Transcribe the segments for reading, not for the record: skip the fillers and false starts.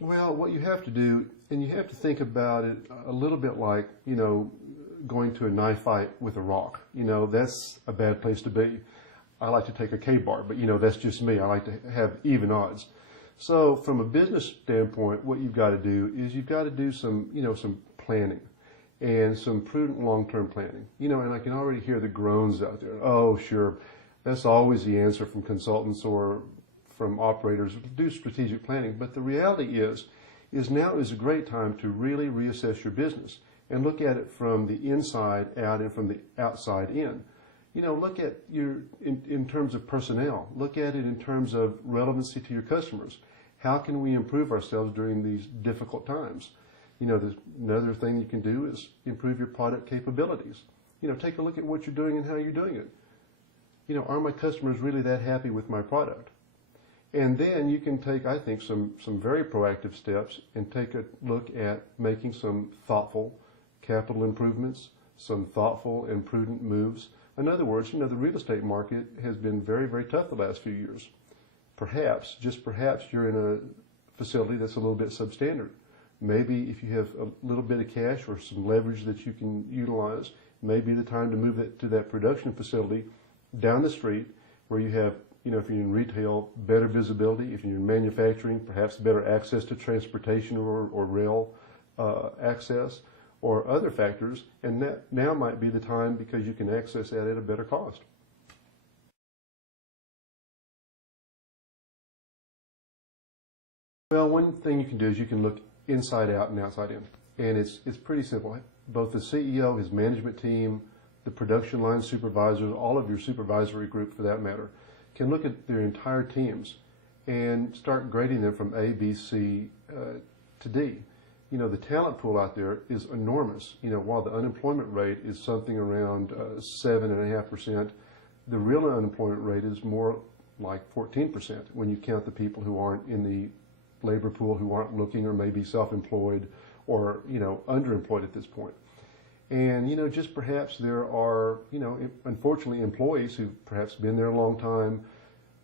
Well, what you have to do, and you have to think about it a little bit like, going to a knife fight with a rock. That's a bad place to be. I like to take a K-bar, but that's just me. I like to have even odds. So from a business standpoint, what you've got to do is you've got to do some planning and some prudent long-term planning. And I can already hear the groans out there. Oh, sure, that's always the answer from consultants or from operators. Do strategic planning. But the reality is now is a great time to really reassess your business and look at it from the inside out and from the outside in. Look at in terms of personnel. Look at it in terms of relevancy to your customers. How can we improve ourselves during these difficult times? There's another thing you can do is improve your product capabilities. Take a look at what you're doing and how you're doing it. Are my customers really that happy with my product? And then you can take, I think, some very proactive steps and take a look at making some thoughtful capital improvements, some thoughtful and prudent moves. In other words, the real estate market has been very, very tough the last few years. Perhaps, just perhaps, you're in a facility that's a little bit substandard. Maybe if you have a little bit of cash or some leverage that you can utilize, maybe the time to move it to that production facility down the street where you have, if you're in retail, better visibility. If you're in manufacturing, perhaps better access to transportation or rail access or other factors. And that now might be the time because you can access that at a better cost. Well, one thing you can do is you can look inside out and outside in. And it's pretty simple. Both the CEO, his management team, the production line supervisors, all of your supervisory group for that matter, can look at their entire teams and start grading them from A, B, C to D. The talent pool out there is enormous. While the unemployment rate is something around 7.5%, the real unemployment rate is more like 14% when you count the people who aren't in the labor pool, who aren't looking or maybe self-employed or, underemployed at this point. And, just perhaps there are, unfortunately employees who've perhaps been there a long time,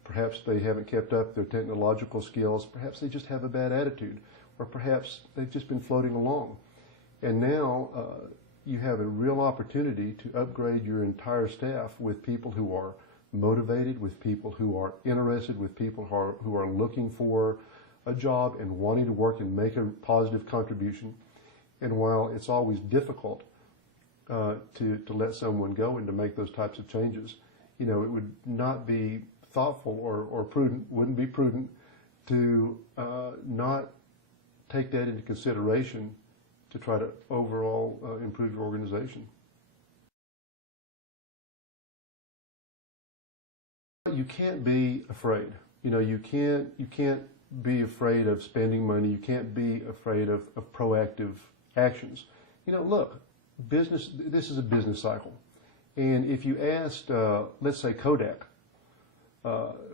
perhaps they haven't kept up their technological skills, perhaps they just have a bad attitude, or perhaps they've just been floating along. And now you have a real opportunity to upgrade your entire staff with people who are motivated, with people who are interested, with people who are looking for a job and wanting to work and make a positive contribution. And while it's always difficult to let someone go and to make those types of changes, it would not be thoughtful or prudent, wouldn't be prudent to not take that into consideration to try to overall improve your organization. You can't be afraid. You can't be afraid of spending money. You can't be afraid of proactive actions. Look, business. This is a business cycle, and if you asked, let's say Kodak,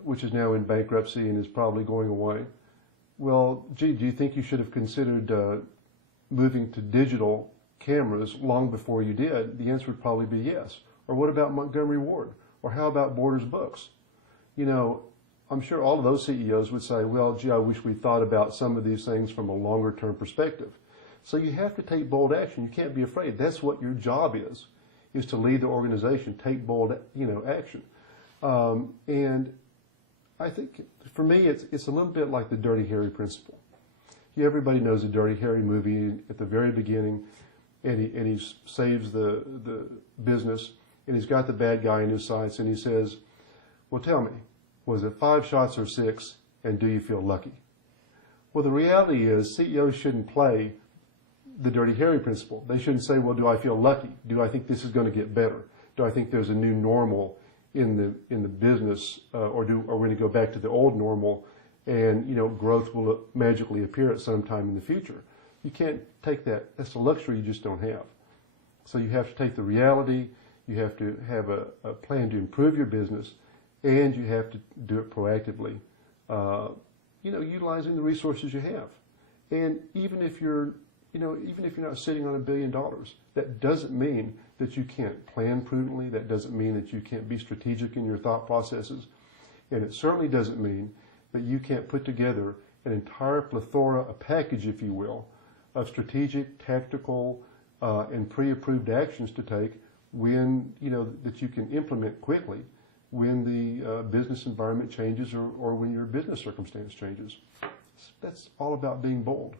which is now in bankruptcy and is probably going away, well, gee, do you think you should have considered moving to digital cameras long before you did? The answer would probably be yes. Or what about Montgomery Ward? Or how about Borders Books? I'm sure all of those CEOs would say, well, gee, I wish we'd thought about some of these things from a longer term perspective. So you have to take bold action. You can't be afraid. That's what your job is to lead the organization, take bold, action. And I think for me, it's a little bit like the Dirty Harry principle. Everybody knows the Dirty Harry movie at the very beginning, and he saves the business, and he's got the bad guy in his sights, and he says, well, tell me, was it 5 shots or 6, and do you feel lucky? Well, the reality is CEOs shouldn't play the Dirty Harry principle. They shouldn't say, well, do I feel lucky? Do I think this is going to get better? Do I think there's a new normal in the business, or are we going to go back to the old normal and growth will magically appear at some time in the future? You can't take that. That's a luxury you just don't have. So you have to take the reality, you have to have a plan to improve your business, and you have to do it proactively, utilizing the resources you have. And even if you're not sitting on $1 billion, that doesn't mean that you can't plan prudently. That doesn't mean that you can't be strategic in your thought processes. And it certainly doesn't mean that you can't put together an entire plethora, a package, if you will, of strategic, tactical, and pre-approved actions to take when, that you can implement quickly when the business environment changes or when your business circumstance changes. That's all about being bold.